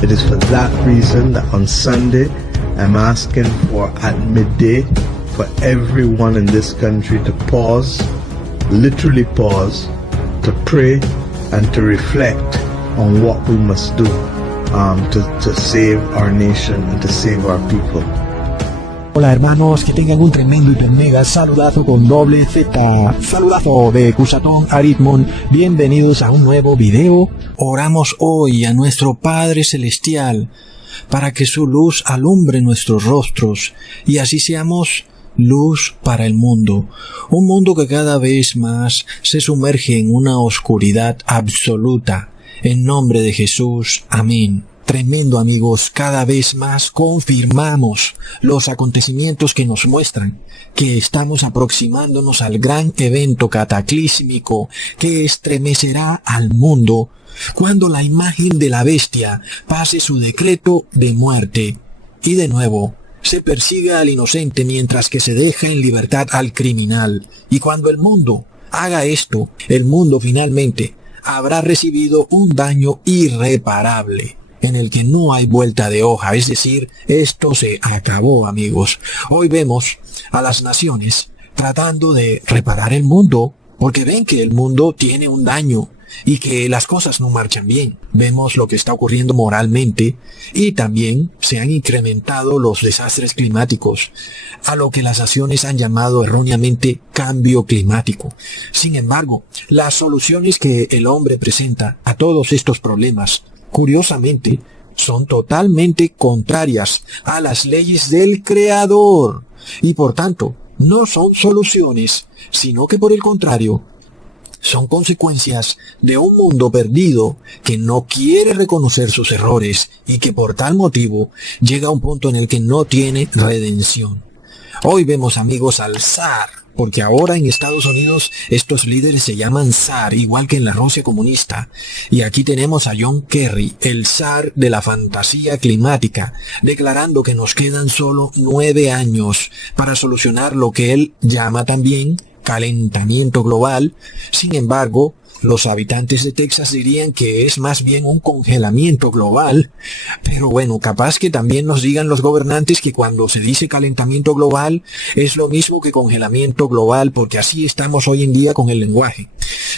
It is for that reason that on Sunday I'm asking for at midday for everyone in this country to pause, literally pause, to pray and to reflect on what we must do to save our nation and to save our people. Hola hermanos, que tengan un tremendo y mega saludazo con doble Z. Saludazo de Cusatón Aritmon. Bienvenidos a un nuevo video. Oramos hoy a nuestro Padre Celestial para que su luz alumbre nuestros rostros y así seamos luz para el mundo. Un mundo que cada vez más se sumerge en una oscuridad absoluta. En nombre de Jesús. Amén. Tremendo amigos, cada vez más confirmamos los acontecimientos que nos muestran que estamos aproximándonos al gran evento cataclísmico que estremecerá al mundo cuando la imagen de la bestia pase su decreto de muerte y de nuevo se persiga al inocente mientras que se deja en libertad al criminal. Y cuando el mundo haga esto, el mundo finalmente habrá recibido un daño irreparable en el que no hay vuelta de hoja, es decir, esto se acabó amigos. Hoy vemos a las naciones tratando de reparar el mundo porque ven que el mundo tiene un daño y que las cosas no marchan bien. Vemos lo que está ocurriendo moralmente y también se han incrementado los desastres climáticos, a lo que las naciones han llamado erróneamente cambio climático. Sin embargo, las soluciones que el hombre presenta a todos estos problemas, curiosamente, son totalmente contrarias a las leyes del Creador y por tanto no son soluciones, sino que por el contrario, son consecuencias de un mundo perdido que no quiere reconocer sus errores y que por tal motivo llega a un punto en el que no tiene redención. Hoy vemos amigos al zar, porque ahora en Estados Unidos estos líderes se llaman zar, igual que en la Rusia comunista. Y aquí tenemos a John Kerry, el zar de la fantasía climática, declarando que nos quedan solo 9 años para solucionar lo que él llama también calentamiento global. Sin embargo, los habitantes de Texas dirían que es más bien un congelamiento global. Pero bueno, capaz que también nos digan los gobernantes que cuando se dice calentamiento global es lo mismo que congelamiento global, porque así estamos hoy en día con el lenguaje.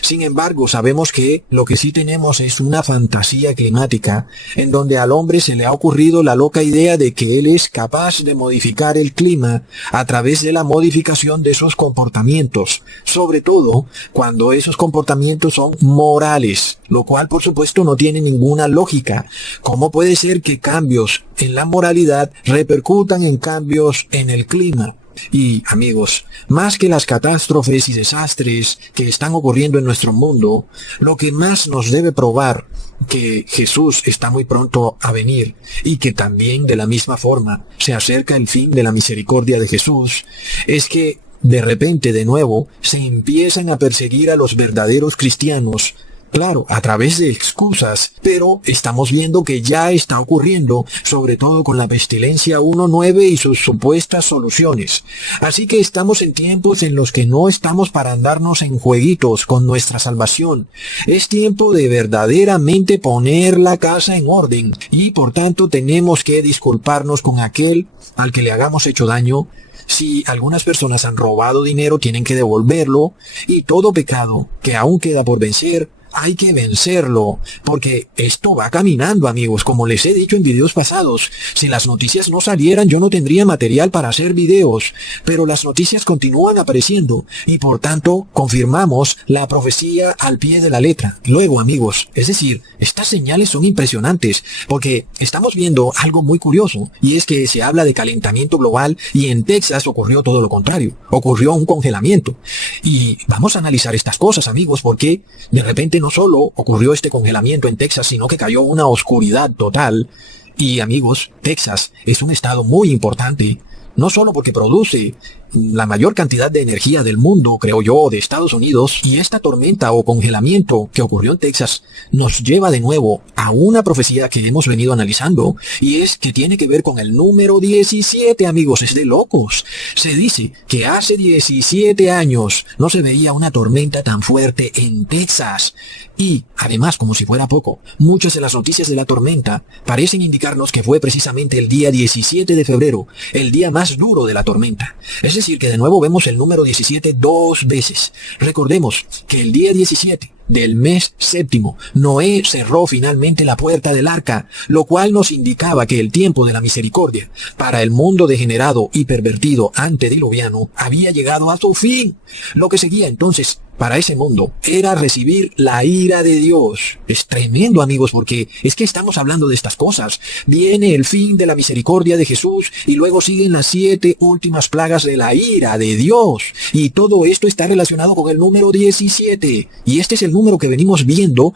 Sin embargo, sabemos que lo que sí tenemos es una fantasía climática en donde al hombre se le ha ocurrido la loca idea de que él es capaz de modificar el clima a través de la modificación de sus comportamientos, sobre todo cuando esos comportamientos son morales, lo cual por supuesto no tiene ninguna lógica. ¿Cómo puede ser que cambios en la moralidad repercutan en cambios en el clima? Y amigos, más que las catástrofes y desastres que están ocurriendo en nuestro mundo, lo que más nos debe probar que Jesús está muy pronto a venir y que también de la misma forma se acerca el fin de la misericordia de Jesús, es que de repente de nuevo se empiezan a perseguir a los verdaderos cristianos. Claro, a través de excusas, pero estamos viendo que ya está ocurriendo, sobre todo con la pestilencia 1.9 y sus supuestas soluciones. Así que estamos en tiempos en los que no estamos para andarnos en jueguitos con nuestra salvación. Es tiempo de verdaderamente poner la casa en orden y por tanto tenemos que disculparnos con aquel al que le hagamos hecho daño. Si algunas personas han robado dinero, tienen que devolverlo, y todo pecado que aún queda por vencer, hay que vencerlo, porque esto va caminando amigos, como les he dicho en videos pasados. Si las noticias no salieran, yo no tendría material para hacer videos, pero las noticias continúan apareciendo, y por tanto, confirmamos la profecía al pie de la letra. Luego amigos, es decir, estas señales son impresionantes, porque estamos viendo algo muy curioso, y es que se habla de calentamiento global, y en Texas ocurrió todo lo contrario, ocurrió un congelamiento. Y vamos a analizar estas cosas amigos, porque de repente no solo ocurrió este congelamiento en Texas, sino que cayó una oscuridad total. Y amigos, Texas es un estado muy importante, no solo porque produce la mayor cantidad de energía del mundo, creo yo, de Estados Unidos, y esta tormenta o congelamiento que ocurrió en Texas nos lleva de nuevo a una profecía que hemos venido analizando, y es que tiene que ver con el número 17, amigos. Es de locos. Se dice que hace 17 años no se veía una tormenta tan fuerte en Texas. Y, además, como si fuera poco, muchas de las noticias de la tormenta parecen indicarnos que fue precisamente el día 17 de febrero, el día más duro de la tormenta. Es decir, que de nuevo vemos el número 17 dos veces. Recordemos que el día 17 del mes séptimo, Noé cerró finalmente la puerta del arca, lo cual nos indicaba que el tiempo de la misericordia para el mundo degenerado y pervertido antediluviano había llegado a su fin. Lo que seguía entonces para ese mundo era recibir la ira de Dios. Es tremendo, amigos, porque es que estamos hablando de estas cosas. Viene el fin de la misericordia de Jesús y luego siguen las 7 últimas plagas de la ira de Dios. Y todo esto está relacionado con el número 17. Y este es el número que venimos viendo,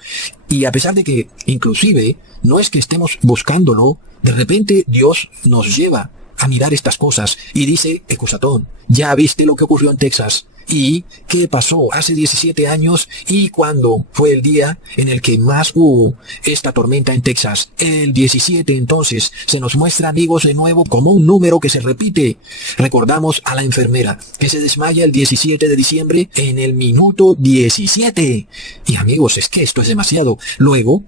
y a pesar de que inclusive no es que estemos buscándolo, de repente Dios nos lleva a mirar estas cosas y dice: Ecusatón, ¿ya viste lo que ocurrió en Texas? ¿Y qué pasó hace 17 años? ¿Y cuándo fue el día en el que más hubo esta tormenta en Texas? El 17, entonces, se nos muestra, amigos, de nuevo como un número que se repite. Recordamos a la enfermera que se desmaya el 17 de diciembre en el minuto 17. Y, amigos, es que esto es demasiado. Luego,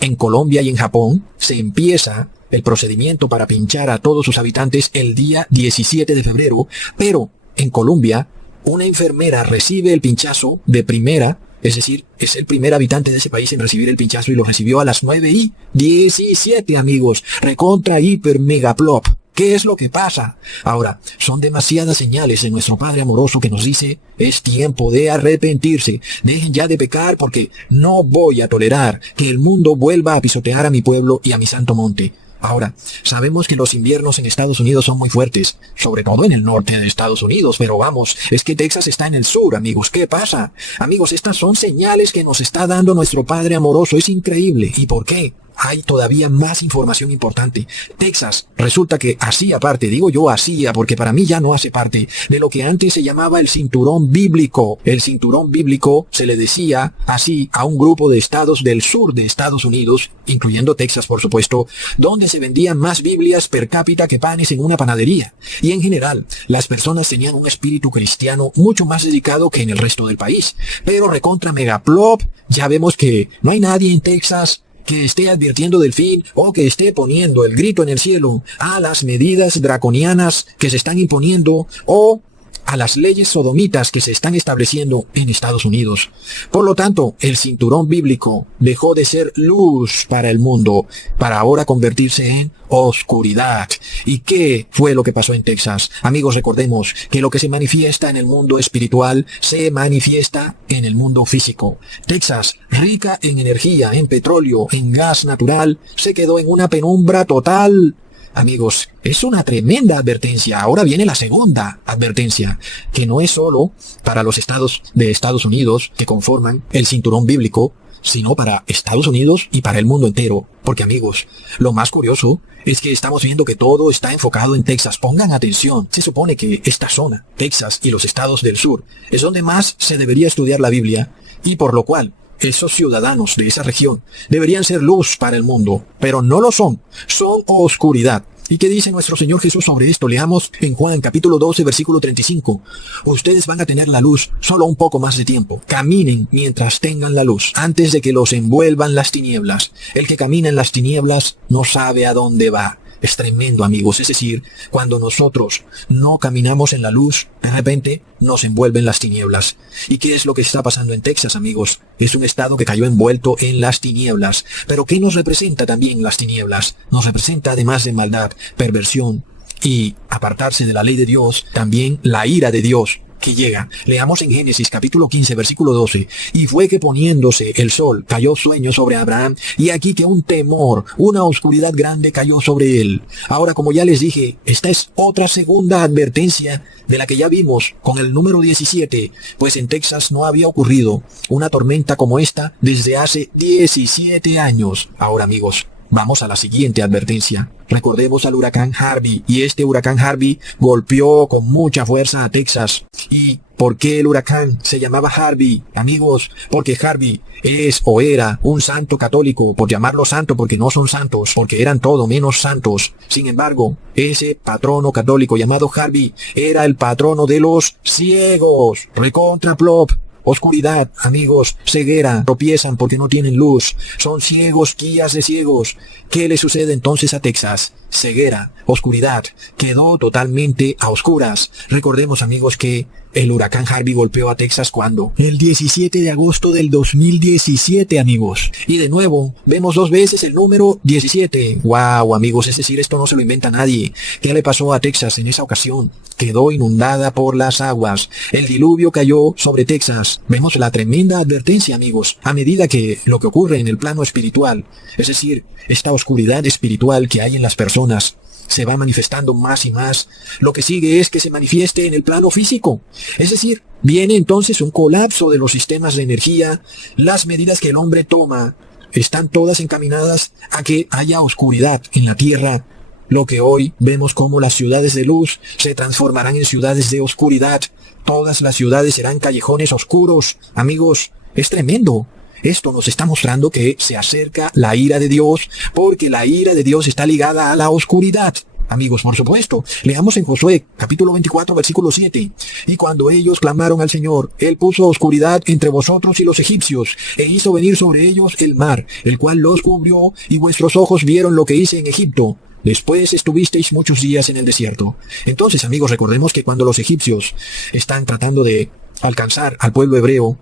en Colombia y en Japón, se empieza el procedimiento para pinchar a todos sus habitantes el día 17 de febrero, pero en Colombia, una enfermera recibe el pinchazo de primera, es decir, es el primer habitante de ese país en recibir el pinchazo, y lo recibió a las 9:17, amigos. Recontra hiper megaplop. ¿Qué es lo que pasa? Ahora, son demasiadas señales de nuestro Padre amoroso que nos dice: es tiempo de arrepentirse. Dejen ya de pecar, porque no voy a tolerar que el mundo vuelva a pisotear a mi pueblo y a mi santo monte. Ahora, sabemos que los inviernos en Estados Unidos son muy fuertes, sobre todo en el norte de Estados Unidos, pero vamos, es que Texas está en el sur, amigos. ¿Qué pasa? Amigos, estas son señales que nos está dando nuestro Padre amoroso. Es increíble. ¿Y por qué? Hay todavía más información importante. Texas resulta que hacía parte, digo yo hacía, porque para mí ya no hace parte, de lo que antes se llamaba el cinturón bíblico. El cinturón bíblico se le decía así a un grupo de estados del sur de Estados Unidos, incluyendo Texas, por supuesto, donde se vendían más Biblias per cápita que panes en una panadería. Y en general, las personas tenían un espíritu cristiano mucho más dedicado que en el resto del país. Pero recontra megaplop, ya vemos que no hay nadie en Texas que esté advirtiendo del fin o que esté poniendo el grito en el cielo a las medidas draconianas que se están imponiendo o a las leyes sodomitas que se están estableciendo en Estados Unidos. Por lo tanto, el cinturón bíblico dejó de ser luz para el mundo, para ahora convertirse en oscuridad. ¿Y qué fue lo que pasó en Texas? Amigos, recordemos que lo que se manifiesta en el mundo espiritual se manifiesta en el mundo físico. Texas, rica en energía, en petróleo, en gas natural, se quedó en una penumbra total. Amigos, es una tremenda advertencia. Ahora viene la segunda advertencia, que no es solo para los estados de Estados Unidos que conforman el cinturón bíblico, sino para Estados Unidos y para el mundo entero. Porque, amigos, lo más curioso es que estamos viendo que todo está enfocado en Texas. Pongan atención. Se supone que esta zona, Texas y los estados del sur, es donde más se debería estudiar la Biblia, y por lo cual esos ciudadanos de esa región deberían ser luz para el mundo, pero no lo son, son oscuridad. ¿Y qué dice nuestro Señor Jesús sobre esto? Leamos en Juan capítulo 12, versículo 35. Ustedes van a tener la luz solo un poco más de tiempo. Caminen mientras tengan la luz, antes de que los envuelvan las tinieblas. El que camina en las tinieblas no sabe a dónde va. Es tremendo, amigos. Es decir, cuando nosotros no caminamos en la luz, de repente nos envuelven las tinieblas. ¿Y qué es lo que está pasando en Texas, amigos? Es un estado que cayó envuelto en las tinieblas. ¿Pero qué nos representa también las tinieblas? Nos representa, además de maldad, perversión y apartarse de la ley de Dios, también la ira de Dios que llega. Leamos en Génesis capítulo 15, versículo 12. Y fue que poniéndose el sol, cayó sueño sobre Abraham, y aquí que un temor, una oscuridad grande cayó sobre él. Ahora, como ya les dije, esta es otra segunda advertencia de la que ya vimos con el número 17, pues en Texas no había ocurrido una tormenta como esta desde hace 17 años. Ahora, amigos, vamos a la siguiente advertencia. Recordemos al huracán Harvey, y este huracán Harvey golpeó con mucha fuerza a Texas. ¿Y por qué el huracán se llamaba Harvey? Amigos, porque Harvey es o era un santo católico, por llamarlo santo porque no son santos, porque eran todo menos santos. Sin embargo, ese patrono católico llamado Harvey era el patrono de los ciegos. Recontra plop. Oscuridad, amigos, ceguera, tropiezan porque no tienen luz, son ciegos, guías de ciegos. ¿Qué le sucede entonces a Texas? Ceguera, oscuridad, quedó totalmente a oscuras. Recordemos, amigos, que el huracán Harvey golpeó a Texas ¿cuándo? El 17 de agosto del 2017, amigos. Y de nuevo, vemos 2 veces el número 17. Wow, amigos, es decir, esto no se lo inventa nadie. ¿Qué le pasó a Texas en esa ocasión? Quedó inundada por las aguas. El diluvio cayó sobre Texas. Vemos la tremenda advertencia, amigos, a medida que lo que ocurre en el plano espiritual, es decir, esta oscuridad espiritual que hay en las personas, se va manifestando más y más. Lo que sigue es que se manifieste en el plano físico. Es decir, viene entonces un colapso de los sistemas de energía. Las medidas que el hombre toma están todas encaminadas a que haya oscuridad en la tierra. Lo que hoy vemos como las ciudades de luz se transformarán en ciudades de oscuridad. Todas las ciudades serán callejones oscuros. Amigos, es tremendo. Esto nos está mostrando que se acerca la ira de Dios, porque la ira de Dios está ligada a la oscuridad. Amigos, por supuesto, leamos en Josué, capítulo 24, versículo 7. Y cuando ellos clamaron al Señor, Él puso oscuridad entre vosotros y los egipcios, e hizo venir sobre ellos el mar, el cual los cubrió, y vuestros ojos vieron lo que hice en Egipto. Después estuvisteis muchos días en el desierto. Entonces, amigos, recordemos que cuando los egipcios están tratando de alcanzar al pueblo hebreo,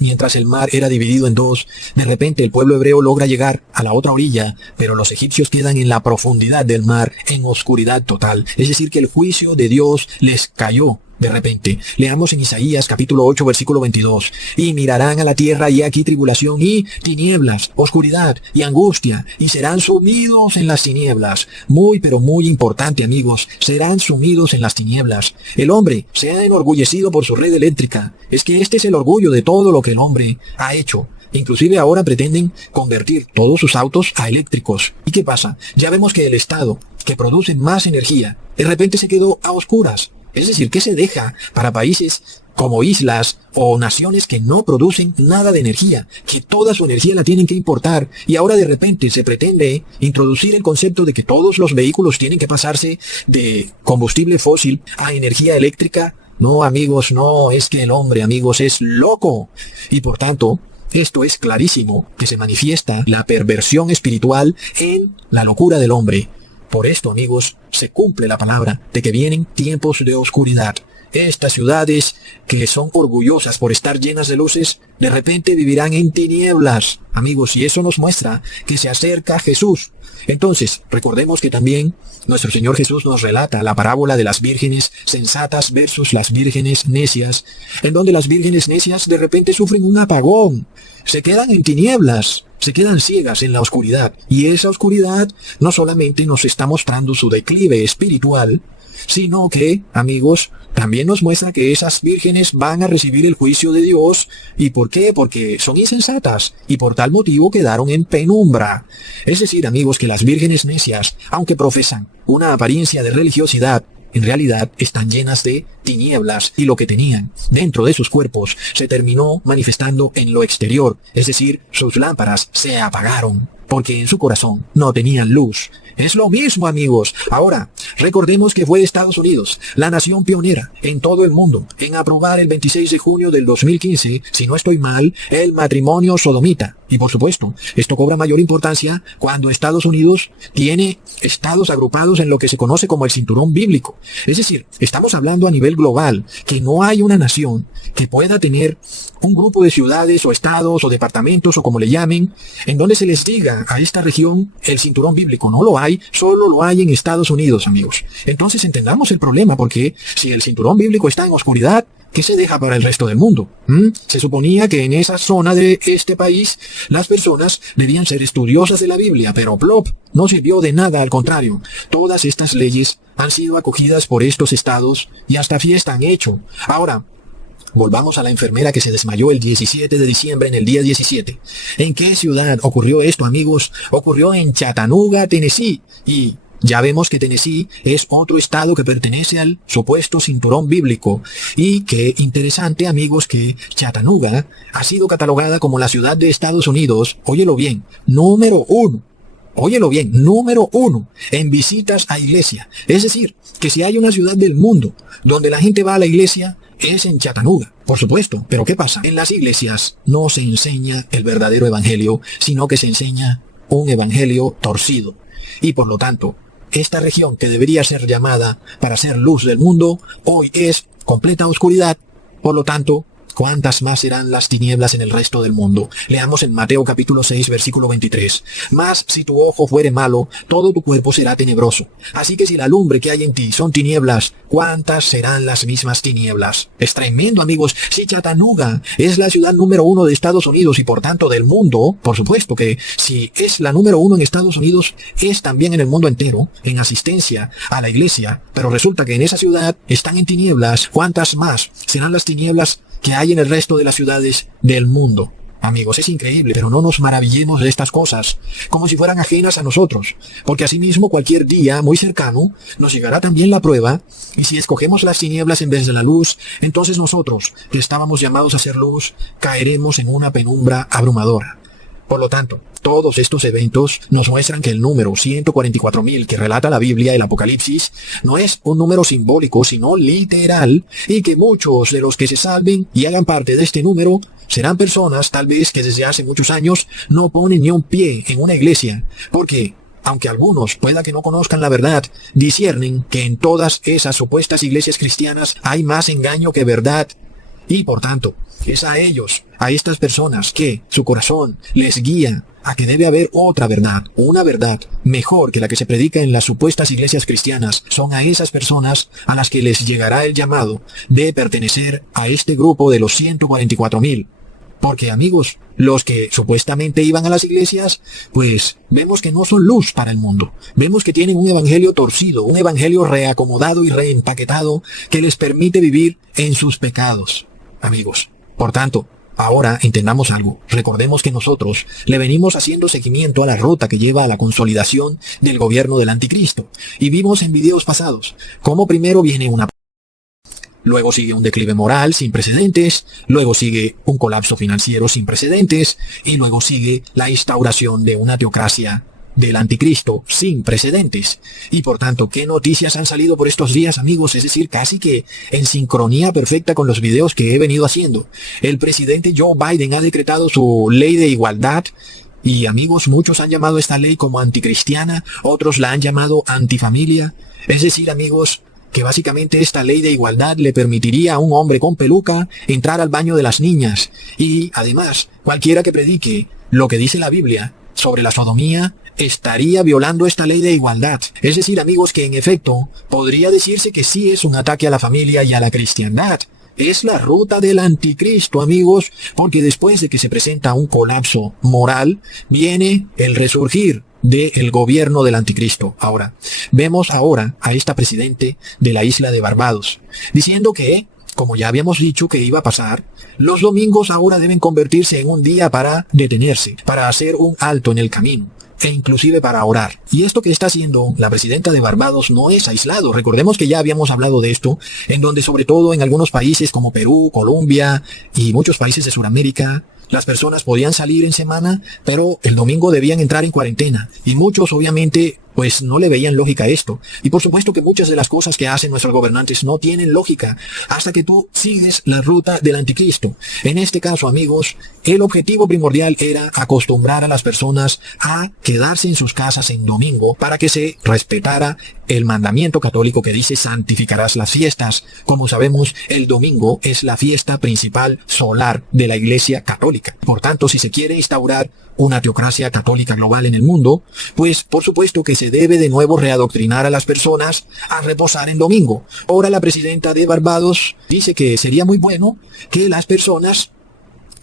mientras el mar era dividido en 2, de repente el pueblo hebreo logra llegar a la otra orilla, pero los egipcios quedan en la profundidad del mar, en oscuridad total. Es decir, que el juicio de Dios les cayó de repente. Leamos en Isaías capítulo 8, versículo 22. Y mirarán a la tierra y aquí tribulación y tinieblas, oscuridad y angustia, y serán sumidos en las tinieblas. Muy, pero muy importante, amigos, serán sumidos en las tinieblas. El hombre se ha enorgullecido por su red eléctrica. Es que este es el orgullo de todo lo que el hombre ha hecho. Inclusive ahora pretenden convertir todos sus autos a eléctricos. ¿Y qué pasa? Ya vemos que el Estado, que produce más energía, de repente se quedó a oscuras. Es decir, que se deja para países como islas o naciones que no producen nada de energía, que toda su energía la tienen que importar, y ahora de repente se pretende introducir el concepto de que todos los vehículos tienen que pasarse de combustible fósil a energía eléctrica. No, amigos, no, es que el hombre, amigos, es loco. Y por tanto, esto es clarísimo, que se manifiesta la perversión espiritual en la locura del hombre. Por esto, amigos, se cumple la palabra de que vienen tiempos de oscuridad. Estas ciudades, que son orgullosas por estar llenas de luces, de repente vivirán en tinieblas. Amigos, y eso nos muestra que se acerca Jesús. Entonces, recordemos que también nuestro Señor Jesús nos relata la parábola de las vírgenes sensatas versus las vírgenes necias, en donde las vírgenes necias de repente sufren un apagón, se quedan en tinieblas, se quedan ciegas en la oscuridad, y esa oscuridad no solamente nos está mostrando su declive espiritual, sino que, amigos, también nos muestra que esas vírgenes van a recibir el juicio de Dios. ¿Y por qué? Porque son insensatas y por tal motivo quedaron en penumbra. Es decir, amigos, que las vírgenes necias, aunque profesan una apariencia de religiosidad, en realidad están llenas de tinieblas, y lo que tenían dentro de sus cuerpos se terminó manifestando en lo exterior. Es decir, sus lámparas se apagaron porque en su corazón no tenían luz. Es lo mismo, amigos. Ahora, recordemos que fue Estados Unidos, la nación pionera en todo el mundo, en aprobar el 26 de junio del 2015, si no estoy mal, el matrimonio sodomita. Y por supuesto, esto cobra mayor importancia cuando Estados Unidos tiene estados agrupados en lo que se conoce como el cinturón bíblico. Es decir, estamos hablando a nivel global, que no hay una nación que pueda tener un grupo de ciudades o estados o departamentos o como le llamen, en donde se les diga a esta región el cinturón bíblico. No lo hay, solo lo hay en Estados Unidos, amigos. Entonces entendamos el problema, porque si el cinturón bíblico está en oscuridad, ¿qué se deja para el resto del mundo? Se suponía que en esa zona de este país las personas debían ser estudiosas de la Biblia, pero plop, no sirvió de nada, al contrario. Todas estas leyes han sido acogidas por estos estados y hasta fiesta han hecho. Ahora, Volvamos a la enfermera que se desmayó el 17 de diciembre en el día 17. ¿En qué ciudad ocurrió esto, amigos? Ocurrió en Chattanooga, Tennessee. Y ya vemos que Tennessee es otro estado que pertenece al supuesto cinturón bíblico. Y qué interesante, amigos, que Chattanooga ha sido catalogada como la ciudad de Estados Unidos, óyelo bien, número 1. Óyelo bien, número 1 en visitas a iglesia. Es decir, que si hay una ciudad del mundo donde la gente va a la iglesia, es en Chattanooga, por supuesto. Pero ¿qué pasa? En las iglesias no se enseña el verdadero evangelio, sino que se enseña un evangelio torcido. Y por lo tanto, esta región que debería ser llamada para ser luz del mundo, hoy es completa oscuridad. Por lo tanto, ¿cuántas más serán las tinieblas en el resto del mundo? Leamos en Mateo capítulo 6, versículo 23. Mas si tu ojo fuere malo, todo tu cuerpo será tenebroso. Así que si la lumbre que hay en ti son tinieblas, ¿cuántas serán las mismas tinieblas? Es tremendo, amigos. Si Chattanooga es la ciudad número 1 de Estados Unidos y por tanto del mundo, por supuesto que si es la número 1 en Estados Unidos, es también en el mundo entero, en asistencia a la iglesia. Pero resulta que en esa ciudad están en tinieblas. ¿Cuántas más serán las tinieblas que hay en el resto de las ciudades del mundo? Amigos, es increíble, pero no nos maravillemos de estas cosas, como si fueran ajenas a nosotros, porque asimismo cualquier día muy cercano nos llegará también la prueba, y si escogemos las tinieblas en vez de la luz, entonces nosotros, que estábamos llamados a ser luz, caeremos en una penumbra abrumadora. Por lo tanto, todos estos eventos nos muestran que el número 144.000 que relata la Biblia, el Apocalipsis, no es un número simbólico, sino literal, y que muchos de los que se salven y hagan parte de este número serán personas, tal vez, que desde hace muchos años no ponen ni un pie en una iglesia, porque aunque algunos pueda que no conozcan la verdad, disciernen que en todas esas supuestas iglesias cristianas hay más engaño que verdad. Y por tanto, es a ellos, a estas personas que su corazón les guía a que debe haber otra verdad, una verdad mejor que la que se predica en las supuestas iglesias cristianas. Son a esas personas a las que les llegará el llamado de pertenecer a este grupo de los 144.000. Porque, amigos, los que supuestamente iban a las iglesias, pues vemos que no son luz para el mundo. Vemos que tienen un evangelio torcido, un evangelio reacomodado y reempaquetado que les permite vivir en sus pecados. Amigos, por tanto, ahora entendamos algo. Recordemos que nosotros le venimos haciendo seguimiento a la ruta que lleva a la consolidación del gobierno del anticristo. Y vimos en videos pasados cómo primero viene una... Luego sigue un declive moral sin precedentes, luego sigue un colapso financiero sin precedentes, y luego sigue la instauración de una teocracia del anticristo sin precedentes. Y por tanto, ¿qué noticias han salido por estos días, amigos? Es decir, casi que en sincronía perfecta con los videos que he venido haciendo. El presidente Joe Biden ha decretado su ley de igualdad. Y amigos, muchos han llamado esta ley como anticristiana, otros la han llamado antifamilia. Es decir, amigos, que básicamente esta ley de igualdad le permitiría a un hombre con peluca entrar al baño de las niñas. Y además, cualquiera que predique lo que dice la Biblia sobre la sodomía estaría violando esta ley de igualdad. Es decir, amigos, que en efecto podría decirse que sí es un ataque a la familia y a la cristiandad. Es la ruta del anticristo, amigos, porque después de que se presenta un colapso moral, viene el resurgir del gobierno del anticristo. Ahora, vemos ahora a esta presidente de la isla de Barbados, diciendo que, como ya habíamos dicho que iba a pasar, los domingos ahora deben convertirse en un día para detenerse, para hacer un alto en el camino, e inclusive para orar. Y esto que está haciendo la presidenta de Barbados no es aislado. Recordemos que ya habíamos hablado de esto, en donde sobre todo en algunos países como Perú, Colombia y muchos países de Sudamérica, las personas podían salir en semana, pero el domingo debían entrar en cuarentena. Y muchos obviamente pues no le veían lógica a esto. Y por supuesto que muchas de las cosas que hacen nuestros gobernantes no tienen lógica hasta que tú sigues la ruta del anticristo. En este caso, amigos, el objetivo primordial era acostumbrar a las personas a quedarse en sus casas en domingo para que se respetara el mandamiento católico que dice santificarás las fiestas. Como sabemos, el domingo es la fiesta principal solar de la Iglesia Católica. Por tanto, si se quiere instaurar una teocracia católica global en el mundo, pues por supuesto que se debe de nuevo readoctrinar a las personas a reposar en domingo. Ahora la presidenta de Barbados dice que sería muy bueno que las personas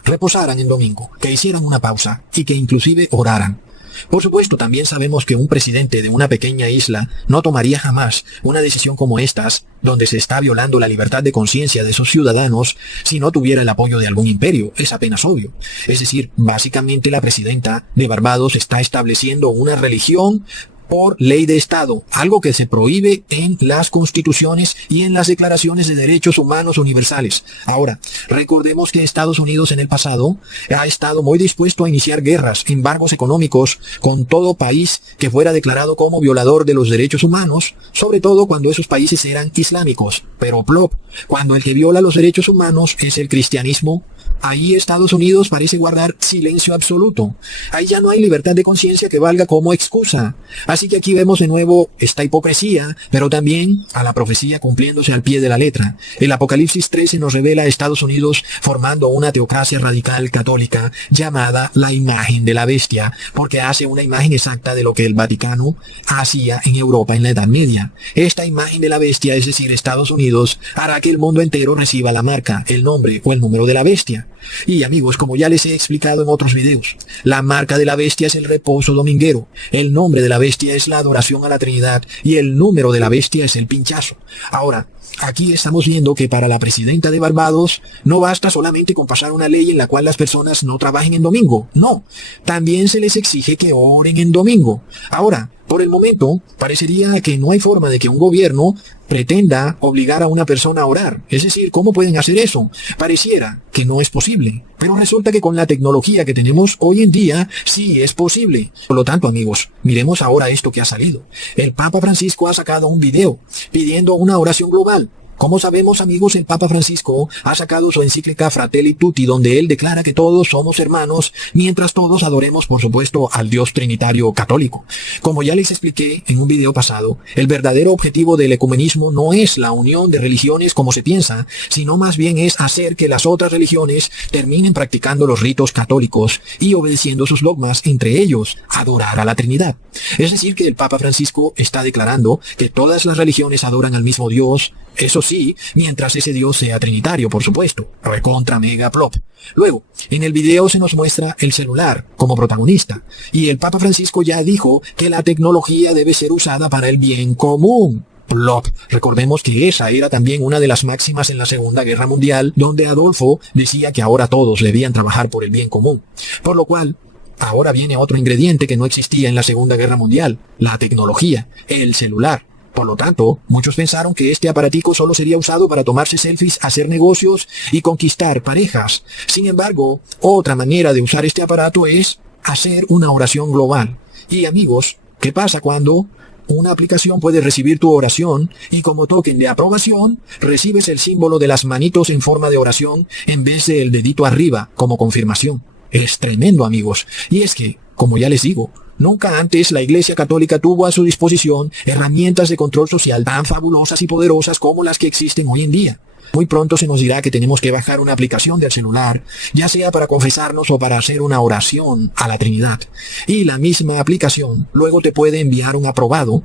reposaran en domingo, que hicieran una pausa y que inclusive oraran. Por supuesto, también sabemos que un presidente de una pequeña isla no tomaría jamás una decisión como estas donde se está violando la libertad de conciencia de sus ciudadanos si no tuviera el apoyo de algún imperio. Es apenas obvio. Es decir, básicamente la presidenta de Barbados está estableciendo una religión por ley de Estado, algo que se prohíbe en las constituciones y en las declaraciones de derechos humanos universales. Ahora, recordemos que Estados Unidos en el pasado ha estado muy dispuesto a iniciar guerras, embargos económicos con todo país que fuera declarado como violador de los derechos humanos, sobre todo cuando esos países eran islámicos. Pero plop, cuando el que viola los derechos humanos es el cristianismo, ahí Estados Unidos parece guardar silencio absoluto. Ahí ya no hay libertad de conciencia que valga como excusa. Así que aquí vemos de nuevo esta hipocresía, pero también a la profecía cumpliéndose al pie de la letra. El Apocalipsis 13 nos revela a Estados Unidos formando una teocracia radical católica llamada la imagen de la bestia, porque hace una imagen exacta de lo que el Vaticano hacía en Europa en la Edad Media. Esta imagen de la bestia, es decir, Estados Unidos, hará que el mundo entero reciba la marca, el nombre o el número de la bestia. Y amigos, como ya les he explicado en otros videos, la marca de la bestia es el reposo dominguero, el nombre de la bestia es la adoración a la Trinidad y el número de la bestia es el pinchazo. Ahora, aquí estamos viendo que para la presidenta de Barbados no basta solamente con pasar una ley en la cual las personas no trabajen en domingo, no, también se les exige que oren en domingo. Ahora, por el momento, parecería que no hay forma de que un gobierno pretenda obligar a una persona a orar. Es decir, ¿cómo pueden hacer eso? Pareciera que no es posible. Pero resulta que con la tecnología que tenemos hoy en día, sí es posible. Por lo tanto, amigos, miremos ahora esto que ha salido. El Papa Francisco ha sacado un video pidiendo una oración global. Como sabemos, amigos, el Papa Francisco ha sacado su encíclica Fratelli Tutti, donde él declara que todos somos hermanos, mientras todos adoremos, por supuesto, al Dios Trinitario católico. Como ya les expliqué en un video pasado, el verdadero objetivo del ecumenismo no es la unión de religiones como se piensa, sino más bien es hacer que las otras religiones terminen practicando los ritos católicos y obedeciendo sus dogmas, entre ellos, adorar a la Trinidad. Es decir, que el Papa Francisco está declarando que todas las religiones adoran al mismo Dios, eso sí, mientras ese Dios sea trinitario, por supuesto. Recontra mega plop. Luego, en el video se nos muestra el celular como protagonista. Y el Papa Francisco ya dijo que la tecnología debe ser usada para el bien común. Plop. Recordemos que esa era también una de las máximas en la Segunda Guerra Mundial, donde Adolfo decía que ahora todos debían trabajar por el bien común. Por lo cual, ahora viene otro ingrediente que no existía en la Segunda Guerra Mundial, la tecnología, el celular. Por lo tanto, muchos pensaron que este aparatico solo sería usado para tomarse selfies, hacer negocios y conquistar parejas. Sin embargo, otra manera de usar este aparato es hacer una oración global. Y amigos, ¿qué pasa cuando una aplicación puede recibir tu oración y como token de aprobación recibes el símbolo de las manitos en forma de oración en vez del dedito arriba como confirmación? Es tremendo, amigos. Y es que, como ya les digo, nunca antes la Iglesia Católica tuvo a su disposición herramientas de control social tan fabulosas y poderosas como las que existen hoy en día. Muy pronto se nos dirá que tenemos que bajar una aplicación del celular, ya sea para confesarnos o para hacer una oración a la Trinidad. Y la misma aplicación luego te puede enviar un aprobado,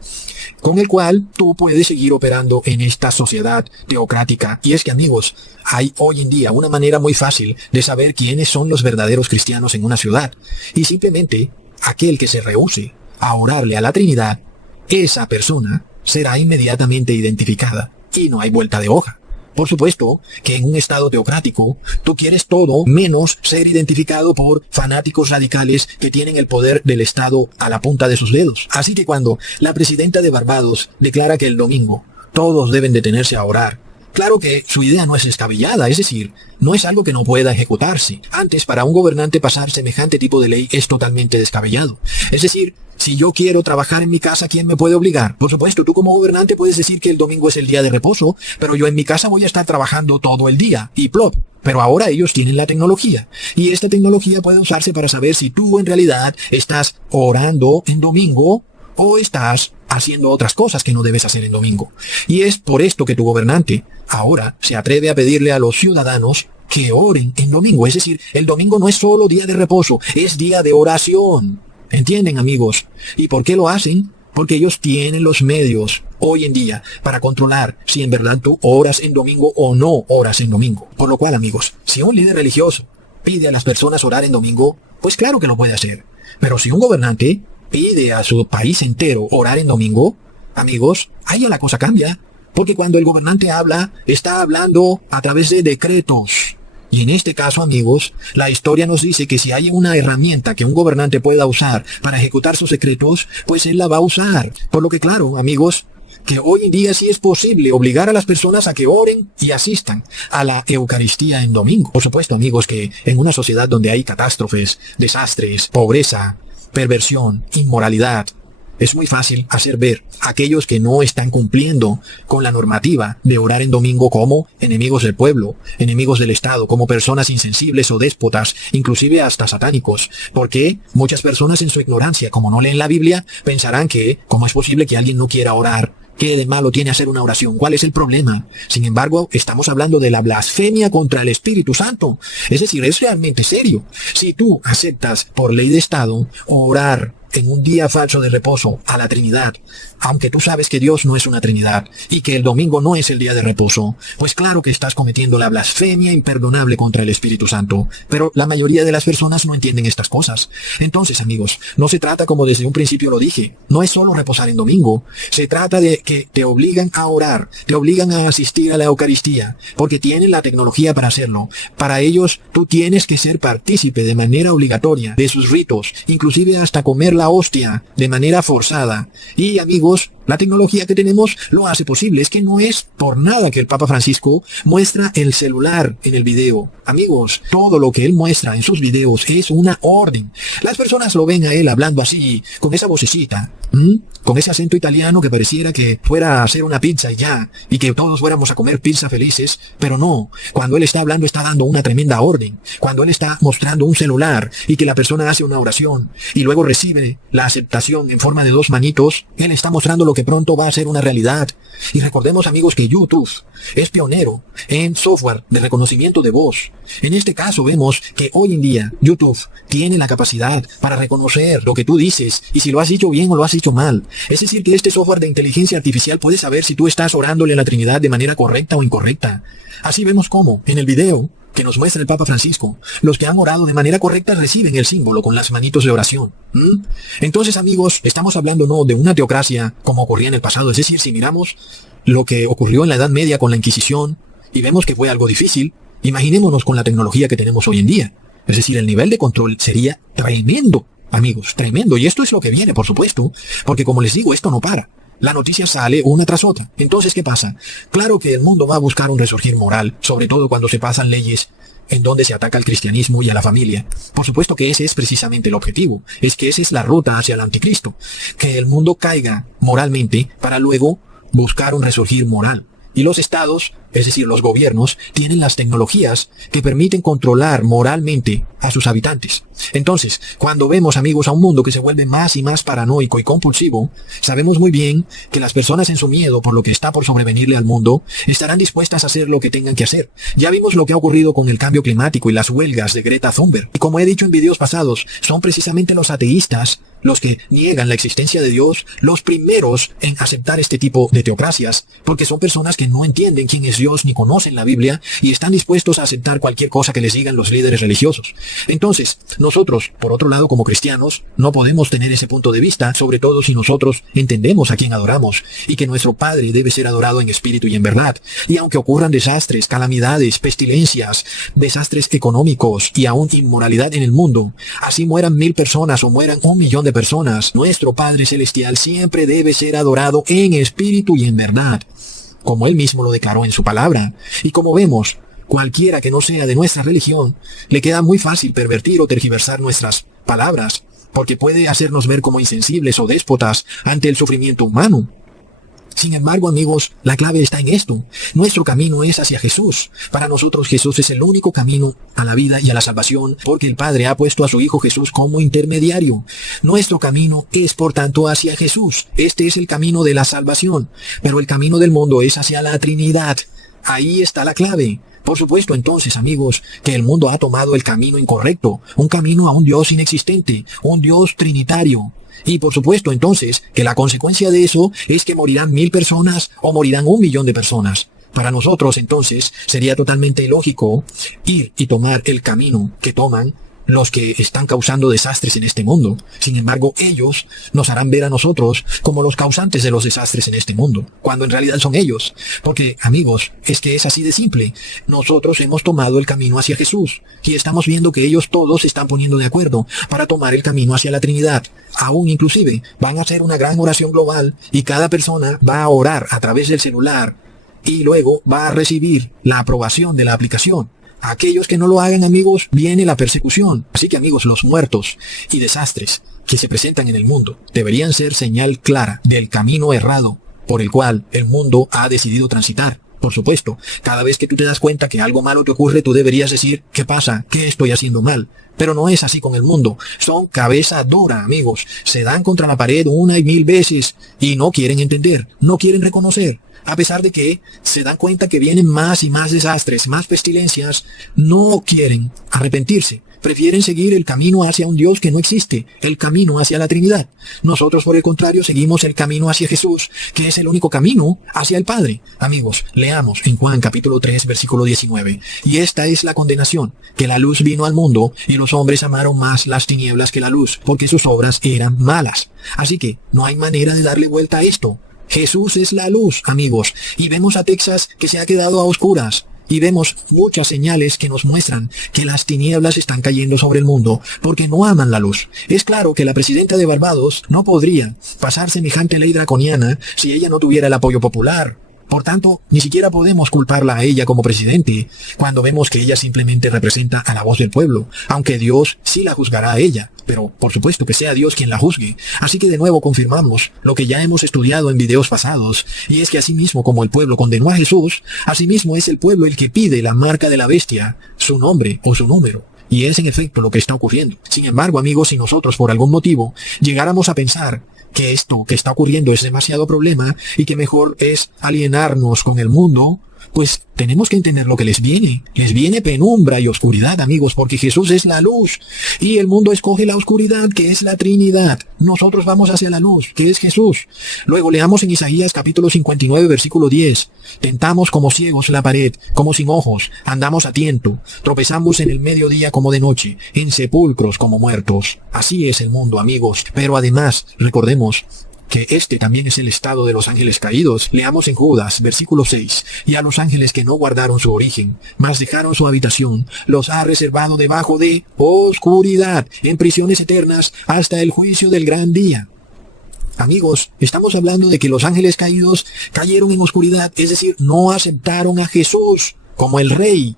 con el cual tú puedes seguir operando en esta sociedad teocrática. Y es que, amigos, hay hoy en día una manera muy fácil de saber quiénes son los verdaderos cristianos en una ciudad. Y simplemente, aquel que se rehúse a orarle a la Trinidad, esa persona será inmediatamente identificada y no hay vuelta de hoja. Por supuesto que en un estado teocrático tú quieres todo menos ser identificado por fanáticos radicales que tienen el poder del Estado a la punta de sus dedos. Así que cuando la presidenta de Barbados declara que el domingo todos deben detenerse a orar, claro que su idea no es descabellada, es decir, no es algo que no pueda ejecutarse. Antes, para un gobernante pasar semejante tipo de ley es totalmente descabellado. Es decir, si yo quiero trabajar en mi casa, ¿quién me puede obligar? Por supuesto, tú como gobernante puedes decir que el domingo es el día de reposo, pero yo en mi casa voy a estar trabajando todo el día, y plop. Pero ahora ellos tienen la tecnología, y esta tecnología puede usarse para saber si tú en realidad estás orando en domingo o estás haciendo otras cosas que no debes hacer en domingo. Y es por esto que tu gobernante ahora se atreve a pedirle a los ciudadanos que oren en domingo. Es decir, el domingo no es solo día de reposo, es día de oración. ¿Entienden, amigos? ¿Y por qué lo hacen? Porque ellos tienen los medios hoy en día para controlar si en verdad tú oras en domingo o no oras en domingo. Por lo cual, amigos, si un líder religioso pide a las personas orar en domingo, pues claro que lo puede hacer. Pero si un gobernante pide a su país entero orar en domingo, amigos, ahí ya la cosa cambia. Porque cuando el gobernante habla, está hablando a través de decretos. Y en este caso, amigos, la historia nos dice que si hay una herramienta que un gobernante pueda usar para ejecutar sus decretos, pues él la va a usar. Por lo que claro, amigos, que hoy en día sí es posible obligar a las personas a que oren y asistan a la Eucaristía en domingo. Por supuesto, amigos, que en una sociedad donde hay catástrofes, desastres, pobreza, perversión, inmoralidad, es muy fácil hacer ver a aquellos que no están cumpliendo con la normativa de orar en domingo como enemigos del pueblo, enemigos del Estado, como personas insensibles o déspotas, inclusive hasta satánicos. Porque muchas personas en su ignorancia, como no leen la Biblia, pensarán que, ¿cómo es posible que alguien no quiera orar? ¿Qué de malo tiene hacer una oración? ¿Cuál es el problema? Sin embargo, estamos hablando de la blasfemia contra el Espíritu Santo. Es decir, es realmente serio. Si tú aceptas por ley de Estado orar en un día falso de reposo a la Trinidad, aunque tú sabes que Dios no es una Trinidad y que el domingo no es el día de reposo, pues claro que estás cometiendo la blasfemia imperdonable contra el Espíritu Santo. Pero la mayoría de las personas no entienden estas cosas. Entonces, amigos, no se trata, como desde un principio lo dije, no es solo reposar en domingo. Se trata de que te obligan a orar, te obligan a asistir a la Eucaristía, porque tienen la tecnología para hacerlo. Para ellos, tú tienes que ser partícipe de manera obligatoria de sus ritos, inclusive hasta comer la hostia de manera forzada. Y amigos, la tecnología que tenemos lo hace posible. Es que no es por nada que el Papa Francisco muestra el celular en el video. Amigos, todo lo que él muestra en sus videos es una orden. Las personas lo ven a él hablando así, con esa vocecita, con ese acento italiano que pareciera que fuera a hacer una pizza y ya, y que todos fuéramos a comer pizza felices, pero no. Cuando él está hablando está dando una tremenda orden. Cuando él está mostrando un celular y que la persona hace una oración y luego recibe la aceptación en forma de 2 manitos, él está mostrando lo que pronto va a ser una realidad. Y recordemos, amigos, que YouTube es pionero en software de reconocimiento de voz. En este caso vemos que hoy en día YouTube tiene la capacidad para reconocer lo que tú dices y si lo has dicho bien o lo has dicho mal. Es decir, que este software de inteligencia artificial puede saber si tú estás orándole a la Trinidad de manera correcta o incorrecta. Así vemos cómo, en el video que nos muestra el Papa Francisco, los que han orado de manera correcta reciben el símbolo con las manitos de oración. Entonces, amigos, estamos hablando no de una teocracia como ocurría en el pasado. Es decir, si miramos lo que ocurrió en la Edad Media con la Inquisición y vemos que fue algo difícil, imaginémonos con la tecnología que tenemos hoy en día. Es decir, el nivel de control sería tremendo, amigos, tremendo. Y esto es lo que viene, por supuesto, porque como les digo, esto no para. La noticia sale una tras otra. Entonces, ¿qué pasa? Claro que el mundo va a buscar un resurgir moral, sobre todo cuando se pasan leyes en donde se ataca al cristianismo y a la familia. Por supuesto que ese es precisamente el objetivo. Es que esa es la ruta hacia el anticristo. Que el mundo caiga moralmente para luego buscar un resurgir moral. Y los estados, es decir, los gobiernos, tienen las tecnologías que permiten controlar moralmente a sus habitantes. Entonces, cuando vemos, amigos, a un mundo que se vuelve más y más paranoico y compulsivo, sabemos muy bien que las personas en su miedo por lo que está por sobrevenirle al mundo estarán dispuestas a hacer lo que tengan que hacer. Ya vimos lo que ha ocurrido con el cambio climático y las huelgas de Greta Thunberg. Y como he dicho en videos pasados, son precisamente los ateístas, los que niegan la existencia de Dios, los primeros en aceptar este tipo de teocracias, porque son personas que no entienden quién es Dios ni conocen la Biblia y están dispuestos a aceptar cualquier cosa que les digan los líderes religiosos. Entonces, nosotros, por otro lado, como cristianos, no podemos tener ese punto de vista, sobre todo si nosotros entendemos a quién adoramos y que nuestro Padre debe ser adorado en espíritu y en verdad. Y aunque ocurran desastres, calamidades, pestilencias, desastres económicos y aún inmoralidad en el mundo, así mueran 1000 personas o mueran 1 millón de personas, nuestro Padre Celestial siempre debe ser adorado en espíritu y en verdad, como Él mismo lo declaró en su palabra. Y como vemos, cualquiera que no sea de nuestra religión, le queda muy fácil pervertir o tergiversar nuestras palabras, porque puede hacernos ver como insensibles o déspotas ante el sufrimiento humano. Sin embargo, amigos, la clave está en esto. Nuestro camino es hacia Jesús. Para nosotros Jesús es el único camino a la vida y a la salvación, porque el Padre ha puesto a su Hijo Jesús como intermediario. Nuestro camino es, por tanto, hacia Jesús. Este es el camino de la salvación. Pero el camino del mundo es hacia la Trinidad. Ahí está la clave. Por supuesto, entonces, amigos, que el mundo ha tomado el camino incorrecto, un camino a un Dios inexistente, un Dios trinitario. Y por supuesto, entonces, que la consecuencia de eso es que morirán 1000 personas o morirán 1 millón de personas. Para nosotros, entonces, sería totalmente ilógico ir y tomar el camino que toman los que están causando desastres en este mundo. Sin embargo, ellos nos harán ver a nosotros como los causantes de los desastres en este mundo, cuando en realidad son ellos. Porque, amigos, es que es así de simple. Nosotros hemos tomado el camino hacia Jesús y estamos viendo que ellos todos se están poniendo de acuerdo para tomar el camino hacia la Trinidad. Aún inclusive van a hacer una gran oración global y cada persona va a orar a través del celular y luego va a recibir la aprobación de la aplicación. A aquellos que no lo hagan, amigos, viene la persecución. Así que, amigos, los muertos y desastres que se presentan en el mundo deberían ser señal clara del camino errado por el cual el mundo ha decidido transitar. Por supuesto, cada vez que tú te das cuenta que algo malo te ocurre, tú deberías decir, ¿qué pasa? ¿Qué estoy haciendo mal? Pero no es así con el mundo. Son cabeza dura, amigos. Se dan contra la pared una y mil veces y no quieren entender, no quieren reconocer. A pesar de que se dan cuenta que vienen más y más desastres, más pestilencias, no quieren arrepentirse. Prefieren seguir el camino hacia un Dios que no existe, el camino hacia la Trinidad. Nosotros, por el contrario, seguimos el camino hacia Jesús, que es el único camino hacia el Padre. Amigos, leamos en Juan capítulo 3, versículo 19. Y esta es la condenación, que la luz vino al mundo, y los hombres amaron más las tinieblas que la luz, porque sus obras eran malas. Así que no hay manera de darle vuelta a esto. Jesús es la luz, amigos, y vemos a Texas que se ha quedado a oscuras. Y vemos muchas señales que nos muestran que las tinieblas están cayendo sobre el mundo porque no aman la luz. Es claro que la presidenta de Barbados no podría pasar semejante ley draconiana si ella no tuviera el apoyo popular. Por tanto, ni siquiera podemos culparla a ella como presidente cuando vemos que ella simplemente representa a la voz del pueblo, aunque Dios sí la juzgará a ella, pero por supuesto que sea Dios quien la juzgue. Así que de nuevo confirmamos lo que ya hemos estudiado en videos pasados, y es que asimismo como el pueblo condenó a Jesús, asimismo es el pueblo el que pide la marca de la bestia, su nombre o su número. Y es en efecto lo que está ocurriendo. Sin embargo, amigos, si nosotros por algún motivo llegáramos a pensar que esto que está ocurriendo es demasiado problema y que mejor es alienarnos con el mundo, pues tenemos que entender lo que les viene. Les viene penumbra y oscuridad, amigos, porque Jesús es la luz y el mundo escoge la oscuridad, que es la Trinidad. Nosotros vamos hacia la luz, que es Jesús. Luego leamos en Isaías capítulo 59, versículo 10. Tentamos como ciegos la pared, como sin ojos, andamos a tiento, tropezamos en el mediodía como de noche, en sepulcros como muertos. Así es el mundo, amigos. Pero además, recordemos que este también es el estado de los ángeles caídos. Leamos en Judas, versículo 6. Y a los ángeles que no guardaron su origen, mas dejaron su habitación, los ha reservado debajo de oscuridad, en prisiones eternas, hasta el juicio del gran día. Amigos, estamos hablando de que los ángeles caídos cayeron en oscuridad, es decir, no aceptaron a Jesús como el rey.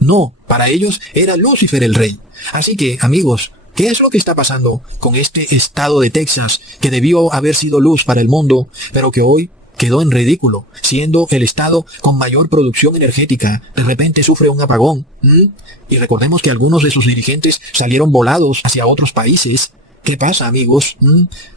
No, para ellos era Lucifer el rey. Así que, amigos, ¿qué es lo que está pasando con este estado de Texas que debió haber sido luz para el mundo, pero que hoy quedó en ridículo, siendo el estado con mayor producción energética? De repente sufre un apagón. Y recordemos que algunos de sus dirigentes salieron volados hacia otros países. ¿Qué pasa, amigos?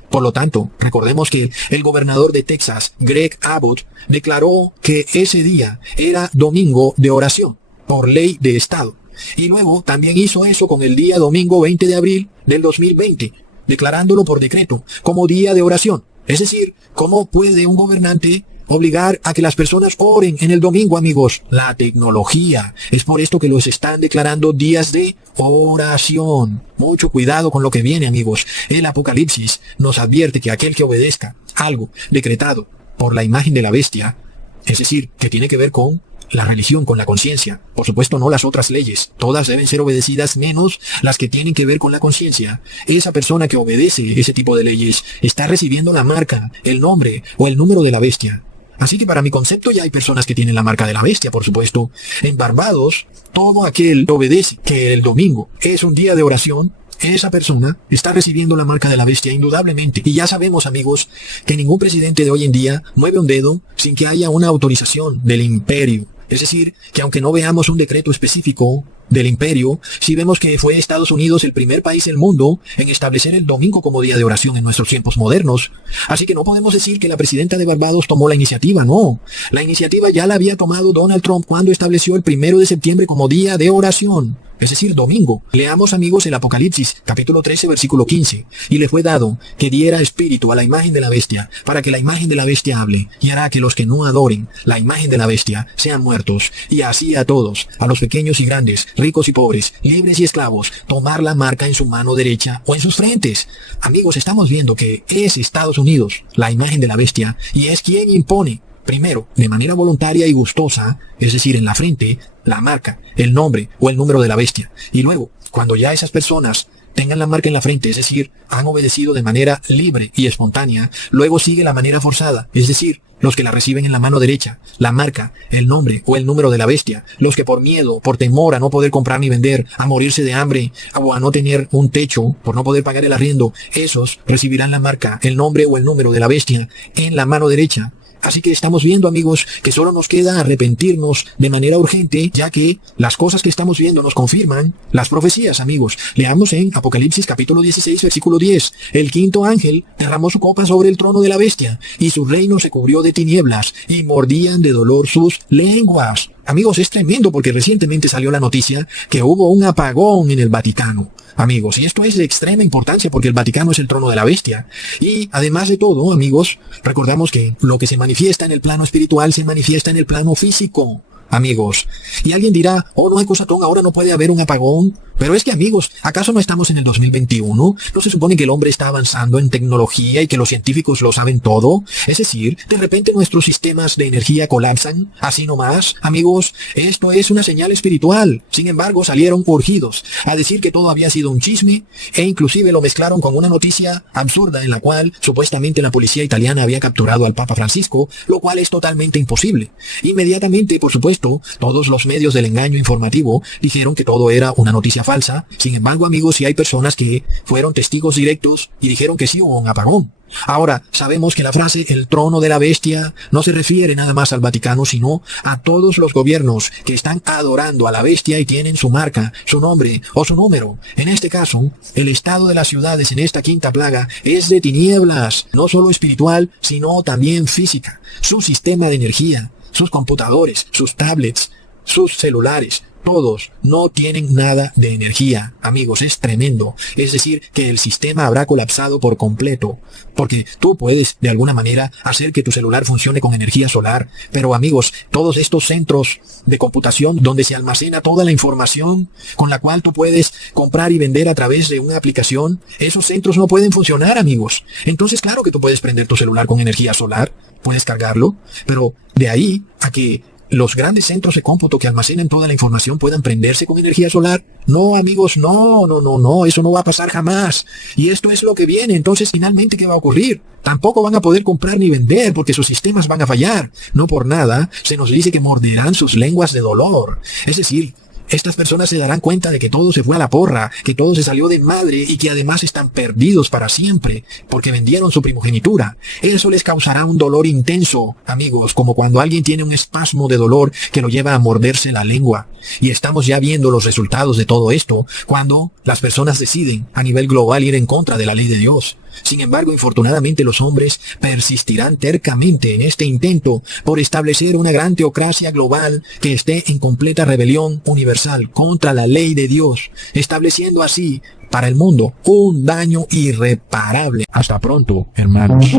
Por lo tanto, recordemos que el gobernador de Texas, Greg Abbott, declaró que ese día era domingo de oración, por ley de estado. Y luego también hizo eso con el día domingo 20 de abril del 2020, declarándolo por decreto como día de oración. Es decir, ¿cómo puede un gobernante obligar a que las personas oren en el domingo, amigos? La tecnología. Es por esto que los están declarando días de oración. Mucho cuidado con lo que viene, amigos. El Apocalipsis nos advierte que aquel que obedezca algo decretado por la imagen de la bestia, es decir, que tiene que ver con la religión, con la conciencia. Por supuesto, no las otras leyes. Todas deben ser obedecidas menos las que tienen que ver con la conciencia. Esa persona que obedece ese tipo de leyes está recibiendo la marca, el nombre o el número de la bestia. Así que para mi concepto ya hay personas que tienen la marca de la bestia, por supuesto. En Barbados, todo aquel que obedece que el domingo es un día de oración, esa persona está recibiendo la marca de la bestia indudablemente. Y ya sabemos, amigos, que ningún presidente de hoy en día mueve un dedo sin que haya una autorización del imperio. Es decir, que aunque no veamos un decreto específico del imperio, sí vemos que fue Estados Unidos el primer país del mundo en establecer el domingo como día de oración en nuestros tiempos modernos. Así que no podemos decir que la presidenta de Barbados tomó la iniciativa, no. La iniciativa ya la había tomado Donald Trump cuando estableció el 1 de septiembre como día de oración, es decir, domingo. Leamos, amigos, el Apocalipsis, capítulo 13, versículo 15. Y le fue dado que diera espíritu a la imagen de la bestia, para que la imagen de la bestia hable, y hará que los que no adoren la imagen de la bestia sean muertos, y así a todos, a los pequeños y grandes, ricos y pobres, libres y esclavos, tomar la marca en su mano derecha o en sus frentes. Amigos, estamos viendo que es Estados Unidos la imagen de la bestia y es quien impone, primero, de manera voluntaria y gustosa, es decir, en la frente, la marca, el nombre o el número de la bestia. Y luego, cuando ya esas personas tengan la marca en la frente, es decir, han obedecido de manera libre y espontánea, luego sigue la manera forzada, es decir, los que la reciben en la mano derecha, la marca, el nombre o el número de la bestia, los que por miedo, por temor a no poder comprar ni vender, a morirse de hambre o a no tener un techo, por no poder pagar el arriendo, esos recibirán la marca, el nombre o el número de la bestia en la mano derecha. Así que estamos viendo, amigos, que solo nos queda arrepentirnos de manera urgente, ya que las cosas que estamos viendo nos confirman las profecías, amigos. Leamos en Apocalipsis capítulo 16, versículo 10. El quinto ángel derramó su copa sobre el trono de la bestia, y su reino se cubrió de tinieblas, y mordían de dolor sus lenguas. Amigos, es tremendo porque recientemente salió la noticia que hubo un apagón en el Vaticano. Amigos, y esto es de extrema importancia porque el Vaticano es el trono de la bestia. Y además de todo, amigos, recordamos que lo que se manifiesta en el plano espiritual se manifiesta en el plano físico. Amigos, y alguien dirá, oh, no hay Cusatón, ahora no puede haber un apagón. Pero es que, amigos, ¿acaso no estamos en el 2021? ¿No se supone que el hombre está avanzando en tecnología y que los científicos lo saben todo? Es decir, de repente nuestros sistemas de energía colapsan, así nomás. Amigos, esto es una señal espiritual. Sin embargo, salieron urgidos a decir que todo había sido un chisme e inclusive lo mezclaron con una noticia absurda en la cual supuestamente la policía italiana había capturado al Papa Francisco, lo cual es totalmente imposible. Inmediatamente, por supuesto, todos los medios del engaño informativo dijeron que todo era una noticia falsa. Sin embargo, amigos, sí hay personas que fueron testigos directos y dijeron que sí hubo un apagón. Ahora, sabemos que la frase el trono de la bestia no se refiere nada más al Vaticano, sino a todos los gobiernos que están adorando a la bestia y tienen su marca, su nombre o su número. En este caso, el estado de las ciudades en esta quinta plaga es de tinieblas, no solo espiritual, sino también física. Su sistema de energía, sus computadores, sus tablets, sus celulares, todos no tienen nada de energía, amigos, es tremendo. Es decir, que el sistema habrá colapsado por completo, porque tú puedes de alguna manera hacer que tu celular funcione con energía solar, pero amigos, todos estos centros de computación donde se almacena toda la información con la cual tú puedes comprar y vender a través de una aplicación, esos centros no pueden funcionar, amigos. Entonces, claro que tú puedes prender tu celular con energía solar, puedes cargarlo, pero de ahí a que los grandes centros de cómputo que almacenan toda la información puedan prenderse con energía solar. No, amigos, no, eso no va a pasar jamás. Y esto es lo que viene. Entonces, finalmente, ¿qué va a ocurrir? Tampoco van a poder comprar ni vender porque sus sistemas van a fallar. No por nada, se nos dice que morderán sus lenguas de dolor. Es decir, estas personas se darán cuenta de que todo se fue a la porra, que todo se salió de madre y que además están perdidos para siempre, porque vendieron su primogenitura. Eso les causará un dolor intenso, amigos, como cuando alguien tiene un espasmo de dolor que lo lleva a morderse la lengua. Y estamos ya viendo los resultados de todo esto, cuando las personas deciden a nivel global ir en contra de la ley de Dios. Sin embargo, infortunadamente los hombres persistirán tercamente en este intento por establecer una gran teocracia global que esté en completa rebelión universal contra la ley de Dios, estableciendo así para el mundo un daño irreparable. Hasta pronto, hermanos.